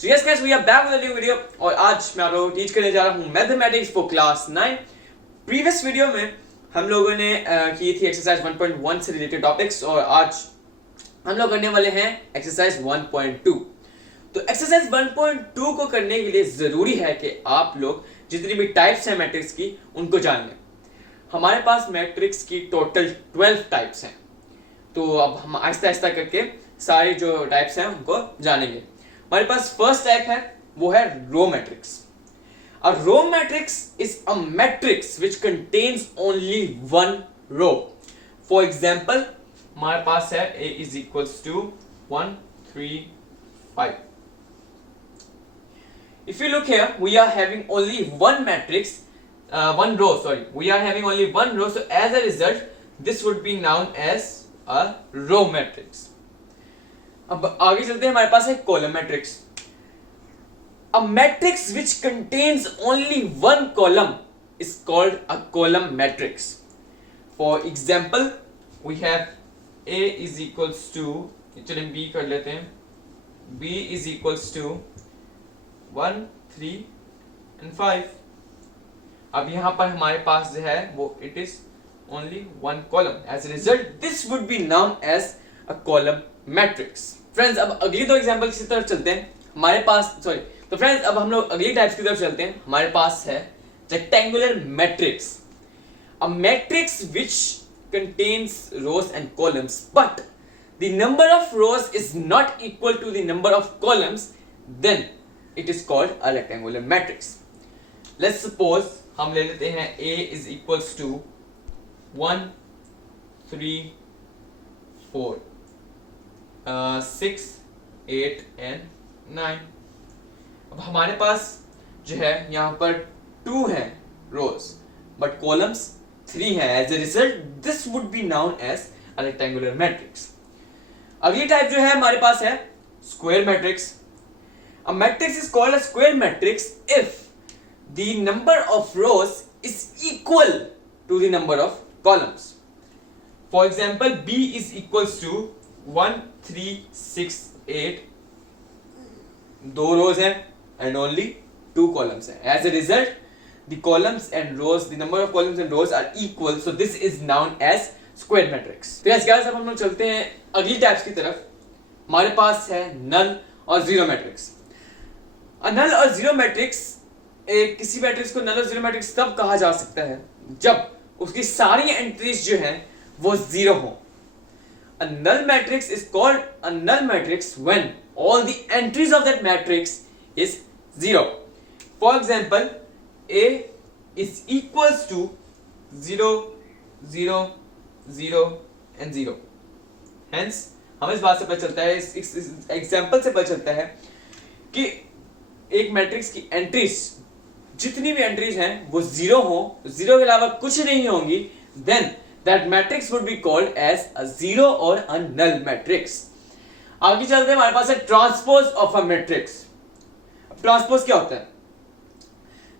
So yes guys, we are back with a new video और आज मैं आप लोगों को टीच करने जा रहा हूँ mathematics for class 9। Previous video में हम लोगों ने की थी एक्सरसाइज 1.1 से रिलेटेड टॉपिक्स और आज हम लोग करने वाले हैं एक्सरसाइज 1.2। तो एक्सरसाइज 1.2 को करने के लिए ज़रूरी है कि आप लोग जितनी भी टाइप्स हैं मैट्रिक्स की उनको जान लें। हमारे पास मैट्रिक्स की टोटल 12 टाइप्स हैं, तो अब हम आहिस्ता आहिस्ता करके सारे जो टाइप्स हैं उनको जानेंगे। हमारे पास फर्स्ट टाइप है वो है row matrix. A row matrix is a matrix which contains only one row. For example, हमारे पास है A is equals to 1, 3, 5. If you look here, we are having only one matrix, one row. Sorry, we are having only one row. So as a result, this would be known as a row matrix. अब आगे चलते हैं, हमारे पास है column matrix. A matrix which contains only one column is called a column matrix. For example, we have A is equals to, चलिए B कर लेते हैं, B is equals to 1, 3 and 5. अब यहाँ पर हमारे पास जो है वो it is only one column. As a result, this would be known as a column matrix. Friends, अब अगली दो एग्जाम्पल की तरफ चलते हैं। हमारे पास तो फ्रेंड्स अब हम लोग अगली टाइप्स की तरफ चलते हैं। हमारे पास है rectangular matrix, a matrix which contains rows and columns but the number of rows is not equal to the number of columns, then it is called a rectangular matrix. Let's suppose हम ले लेते हैं A is equals to 1, 3, 4, 6, 8 and 9। अब हमारे पास जो है यहाँ पर 2 हैं रोज बट कॉलम्स 3 हैं। As a result this would be known as a rectangular matrix. अगली टाइप जो है हमारे पास है square matrix. A matrix is called a square matrix if the number of rows is equal to the number of columns. For example B is equals to 1, 3, 6, 8, 2 rows हैं and only 2 columns हैं। As a result, the columns and rows, the number of columns and rows are equal, so this is known as square matrix। तो yes guys, अब हम लोग चलते हैं अगली types की तरफ। हमारे पास है नल और जीरो मैट्रिक्स। नल और जीरो मैट्रिक्स, किसी मैट्रिक्स को नल और जीरो मैट्रिक्स तब कहा जा सकता है जब उसकी सारी एंट्रीज जो हैं वो जीरो हो। A null matrix is called a null matrix when all the entries of that matrix is 0. For example, A is equals to 0, 0, 0 and 0. Hence, हमें इस बात से पता चलता है, इस एग्जाम्पल से पता चलता है कि एक मैट्रिक्स की एंट्रीज, जितनी भी एंट्रीज हैं वो 0 हो, 0 के अलावा कुछ नहीं होंगी, then that matrix would be called as a zero or a null matrix। आगे चलते हैं, हमारे पास है transpose of a matrix. Transpose क्या होता है?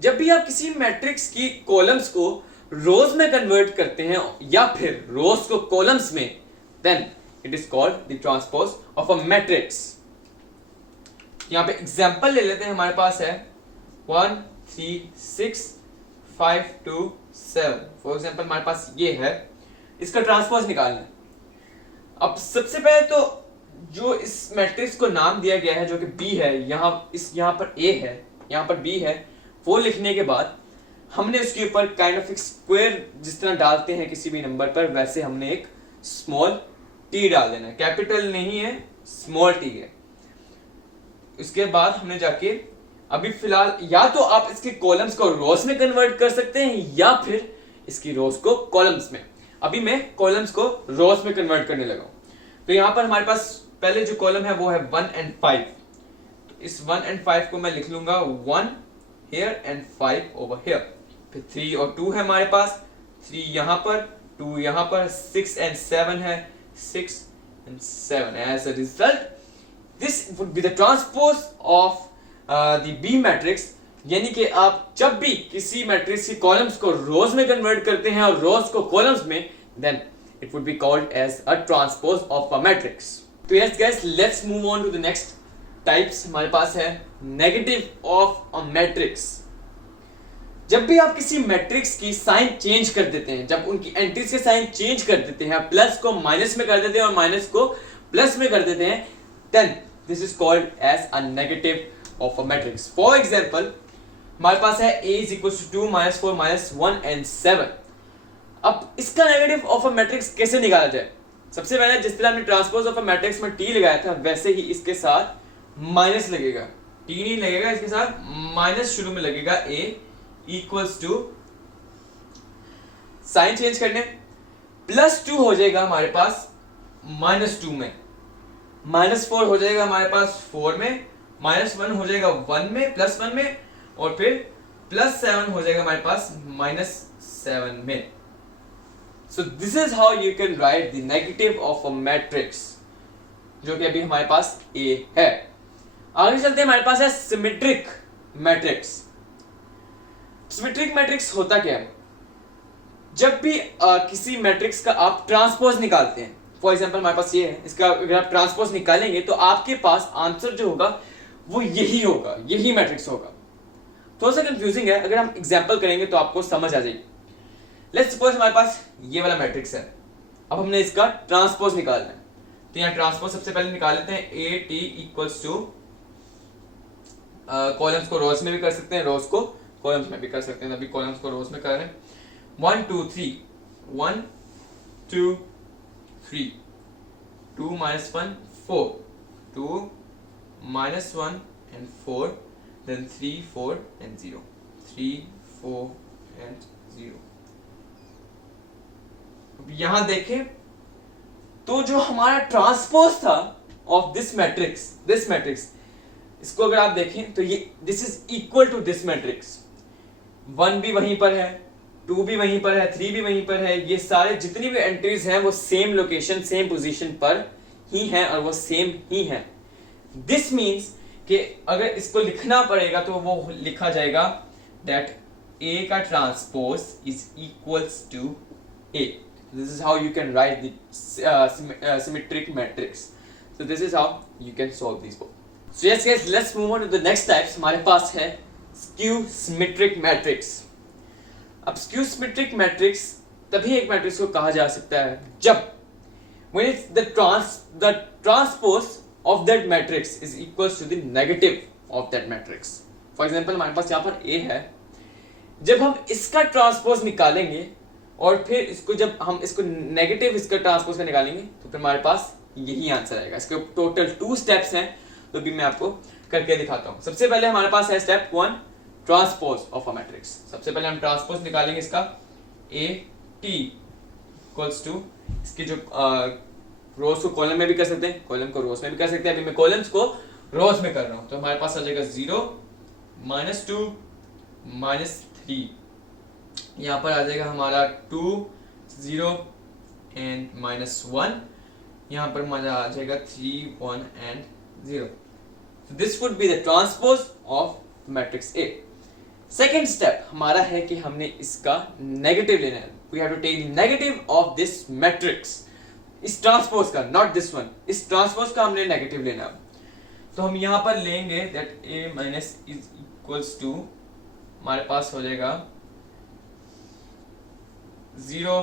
जब भी आप किसी मैट्रिक्स की कॉलम्स को रोज में कन्वर्ट करते हैं या फिर रोज को कॉलम्स में, then it is called the transpose of a matrix. यहां पे एग्जांपल ले लेते हैं। हमारे पास है 1, 3, 6, 5, 2, 7। फॉर एग्जाम्पल हमारे पास ये है, इसका ट्रांसपोज निकालना है। अब सबसे पहले तो जो इस मैट्रिक्स को नाम दिया गया है जो कि B है, यहाँ पर A है, यहाँ पर B है, वो लिखने के बाद हमने इसके ऊपर काइंड ऑफ एक स्क्वायर जिस तरह डालते हैं किसी भी नंबर पर, वैसे हमने एक स्मॉल t डाल देना है। कैपिटल नहीं है, स्मॉल t है। उसके बाद हमने जाके अभी फिलहाल या तो आप इसके कॉलम्स को रोज में कन्वर्ट कर सकते हैं या फिर इसकी रोज को कॉलम्स में। अभी मैं कॉलम्स को रोज में कन्वर्ट करने लगा हूं। तो यहां पर हमारे पास पहले जो कॉलम है वो है 1 and 5। तो इस 1 and 5 को मैं लिख लूंगा 1 here and 5 over here। फिर 3 और 2 है हमारे पास, 3 यहां पर, 2 यहां पर, 6 and 7 है, 6 and 7। As a result, this would be the transpose of the B matrix. यानी कि आप जब भी किसी मैट्रिक्स की कॉलम्स को रोज में कन्वर्ट करते हैं और रोज को कॉलम्स में, then it would be called as a transpose of a matrix. तो yes guys, let's move on to the next types हमारे पास है नेगेटिव ऑफ अ मैट्रिक्स। जब भी आप किसी मैट्रिक्स की साइन चेंज कर देते हैं, जब उनकी एंट्रीज के साइन चेंज कर देते हैं, प्लस को माइनस में कर देते हैं और माइनस को प्लस में कर देते हैं, then this is called as a negative of a matrix. For example हमारे पास है a is equals to 2 minus 4 minus 1 and 7। अब इसका नेगेटिव ऑफ अ मैट्रिक्स कैसे निकाला जाए? सबसे पहले जिस तरह हमने ट्रांसपोज ऑफ अ मैट्रिक्स में t लगाया था, वैसे ही इसके साथ माइनस लगेगा, t नहीं लगेगा, इसके साथ माइनस शुरू में लगेगा। a equals to sign change करने +2 हो जाएगा हमारे पास -2 में, -4 हो जाएगा हमारे पास 4 में, -1 हो जाएगा 1 में, +1 में, और फिर +7 हो जाएगा हमारे पास -7 में। So this is how you can write the negative of a matrix, जो कि अभी हमारे पास A है। आगे चलते हैं, हमारे पास है सिमेट्रिक मैट्रिक्स। सिमेट्रिक मैट्रिक्स होता क्या है? जब भी किसी मैट्रिक्स का आप ट्रांसपोज निकालते हैं, फॉर एग्जांपल हमारे पास ये है, इसका अगर आप ट्रांसपोज निकालेंगे तो आपके पास आंसर जो होगा वो यही होगा, यही मैट्रिक्स होगा। थोड़ा सा कंफ्यूजिंग है, अगर हम एग्जांपल करेंगे तो आपको समझ आ जाएगी। लेट्स सपोज हमारे पास ये वाला मैट्रिक्स है, अब हमने इसका ट्रांसपोज निकालना है, तो यहाँ ट्रांसपोज सबसे पहले निकाल लेते हैं। A T equals to, columns को रोज में भी कर सकते हैं, रोज को कॉलम्स में भी कर सकते हैं, अभी कॉलम्स को रोज में कर रहे हैं। 1 2 3 1 2 3 2 minus 1 4 2 minus 1 and 4, then 3 4 and 0 3 4 and 0। अब यहां देखें तो जो हमारा ट्रांसपोज था ऑफ दिस मैट्रिक्स, इसको अगर आप देखें तो ये this is equal to this matrix. 1 भी वहीं पर है, 2 भी वहीं पर है, 3 भी वहीं पर है, ये सारे जितनी भी एंट्रीज हैं वो सेम लोकेशन, सेम पोजीशन पर ही हैं और वो सेम ही हैं। दिस मीन्स कि अगर इसको लिखना पड़ेगा तो वो लिखा जाएगा दैट A का transpose is equals to A। This is how you can write the symmetric matrix. So this is how you can solve these both. So yes guys, let's move on to the next types. हमारे पास है skew symmetric matrix। अब skew symmetric matrix तभी एक matrix को कहा जा सकता है जब when it's the transpose of that matrix is equals to the negative of that matrix. For example हमारे पास यहाँ पर A है, जब हम इसका ट्रांसपोज निकालेंगे और फिर इसको जब हम इसको नेगेटिव इसका ट्रांसपोज का निकालेंगे तो फिर हमारे पास यही आंसर आएगा। इसके टोटल 2 स्टेप्स हैं, तो भी मैं आपको करके दिखाता हूँ। सबसे पहले हमारे पास है step 1 transpose of a matrix. सबसे पहले हम ट्रांसपोज निकालेंगे इसका A T इक्वल्स टू, इसकी जो रोज को कॉलम में भी कर सकते हैं, कॉलम को रोज में भी कर सकते हैं, अभी मैं कॉलम्स को रोज में कर रहा हूँ, तो हमारे पास आ जाएगा 0 -2 -3, यहाँ पर आ जाएगा हमारा 2 0 एंड -1, यहाँ पर हमारा आ जाएगा 3 1 and 0। So this would be the transpose of matrix A. Second step हमारा है कि हमने इसका नेगेटिव लेना है। We have to take the negative of this matrix, इस ट्रांसपोज का, not this one, इस ट्रांसपोज का हमने नेगेटिव लेना है। तो हम यहाँ पर लेंगे that A minus is equals to, हमारे पास हो जाएगा 0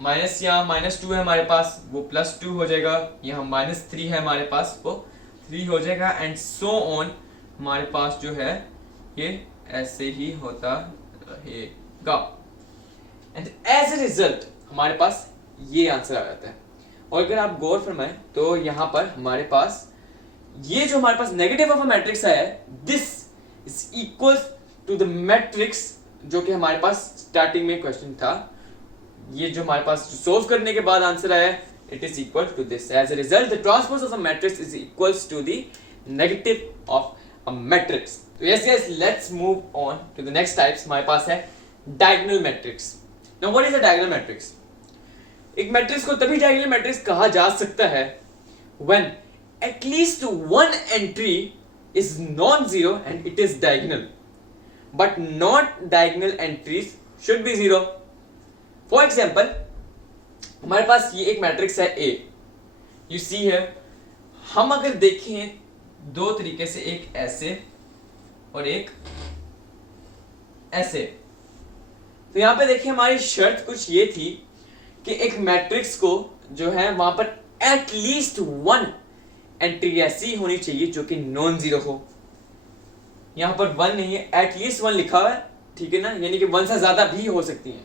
माइनस, यहाँ -2 है हमारे पास, वो +2 हो जाएगा, यहाँ -3 है हमारे पास, वो 3 हो जाएगा, एंड सो ऑन हमारे पास जो है ये ऐसे ही होता रहेगा। एंड एज ए रिजल्ट हमारे पास ये आंसर आ जाता है। और अगर आप गौर फरमाएं तो यहाँ पर हमारे पास ये जो हमारे पास नेगेटिव ऑफ अ मैट्रिक्स है, this is equal to the matrix जो कि हमारे पास स्टार्टिंग में क्वेश्चन था, ये जो हमारे पास सोल्व करने के बाद आंसर आया, it is equal to this. As a result, the transpose of a matrix is equals to the negative of a matrix. So yes guys, let's move on to the next types. हमारे पास है diagonal matrix. Now what is a diagonal matrix? एक matrix को तभी diagonal matrix कहा जा सकता है when at least one entry is non-zero and it is diagonal, but not diagonal entries should be zero. For example, हमारे पास ये एक मैट्रिक्स है A, यू सी है, हम अगर देखें दो तरीके से, एक ऐसे और एक ऐसे। तो यहां पे देखिए हमारी शर्त कुछ ये थी कि एक मैट्रिक्स को जो है वहां पर एटलीस्ट वन एंट्री ऐसी होनी चाहिए जो कि नॉन जीरो हो। यहां पर वन नहीं है, एटलीस्ट वन लिखा हुआ है, ठीक है ना, यानी कि वन से ज्यादा भी हो सकती हैं।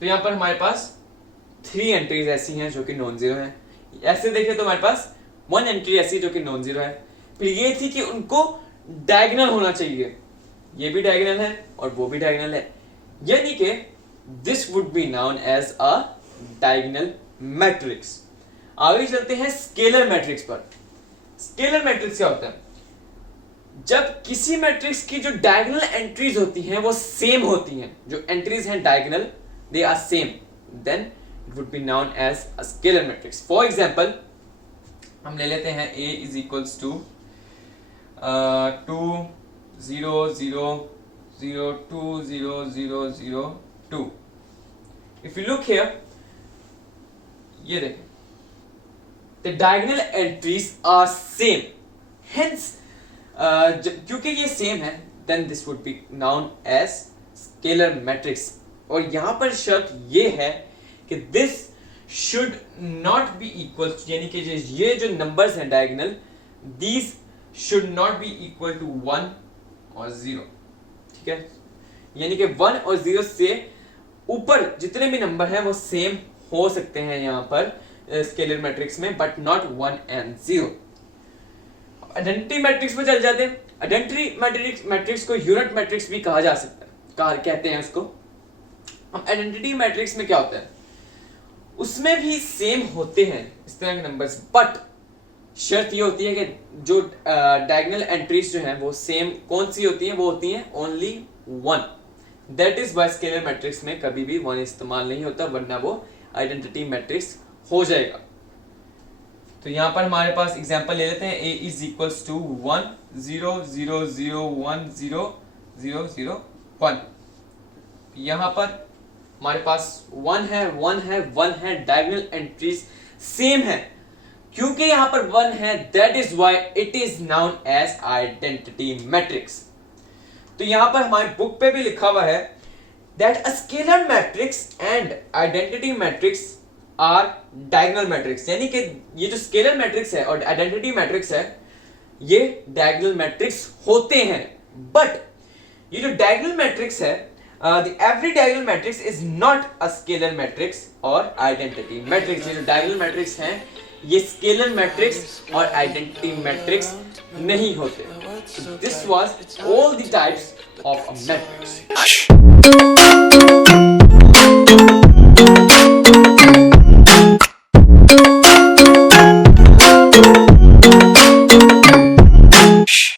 तो यहां पर हमारे पास 3 एंट्रीज ऐसी हैं जो कि नॉन जीरो हैं। ऐसे देखें तो हमारे पास 1 एंट्री ऐसी जो कि नॉन जीरो है। फिर ये थी कि उनको डायगोनल होना चाहिए, ये भी डायगोनल है और वो भी डायगोनल है, यानी कि this would be known as a diagonal matrix. आगे चलते हैं स्केलर मैट्रिक्स पर। स्केलर मैट्रिक्स क्या होता है? जब किसी मैट्रिक्स की जो डायगोनल एंट्रीज होती हैं वो सेम होती हैं, जो एंट्रीज हैं diagonal they are same, then it would be known as a scalar matrix. For example हम ले लेते हैं a is equals to 2 0 0 0 2 0 0 0 2। If you look here, ये देखें, the diagonal entries are same, hence क्योंकि ये सेम है then this would be known as scalar matrix। और यहां पर शर्त ये है कि this should not be equal, यानी कि ये जो नंबर्स हैं diagonal, these should not be equal to 1 और 0, ठीक है, यानी कि 1 और 0 से ऊपर जितने भी नंबर हैं वो सेम हो सकते हैं यहाँ पर स्केलर मैट्रिक्स में, but not 1 and 0। Identity matrix में चल जाते हैं। आइडेंटिटी मैट्रिक्स को यूनिट मैट्रिक्स भी कहा जा सकता है, कहते हैं उसको। अब आइडेंटिटी मैट्रिक्स में क्या होता है, उसमें भी सेम होते हैं इस तरह के नंबर्स, बट शर्त ये होती है कि जो डायगोनल एंट्रीज जो हैं वो सेम कौन सी होती हैं, वो होती हैं only 1। That is why scalar matrix में कभी भी 1 इस्तेमाल नहीं होता, वरना वो आइडेंटिटी मैट्रिक्स हो जाएगा। तो यहां पर हमारे पास एग्जांपल ले लेते हैं, a इज इक्वल्स टू 1 0 0 0 1 0 0 0 1। यहां पर हमारे पास 1 है 1 है 1 है, डायगोनल एंट्रीज सेम है। क्योंकि यहां पर 1 है, that is why it is known as identity matrix. तो यहां पर हमारी बुक पे भी लिखा हुआ है that a scalar matrix and identity matrix are diagonal matrix, यानी कि ये जो स्केलर मैट्रिक्स है और आइडेंटिटी मैट्रिक्स है ये डायगोनल मैट्रिक्स होते हैं। बट ये जो डायगोनल मैट्रिक्स है, the every diagonal matrix is not a scalar matrix और आइडेंटिटी मैट्रिक्स। ये जो डायगोनल मैट्रिक्स हैं ये स्केलर मैट्रिक्स और आइडेंटिटी मैट्रिक्स नहीं होते। This was all the types of a matrix.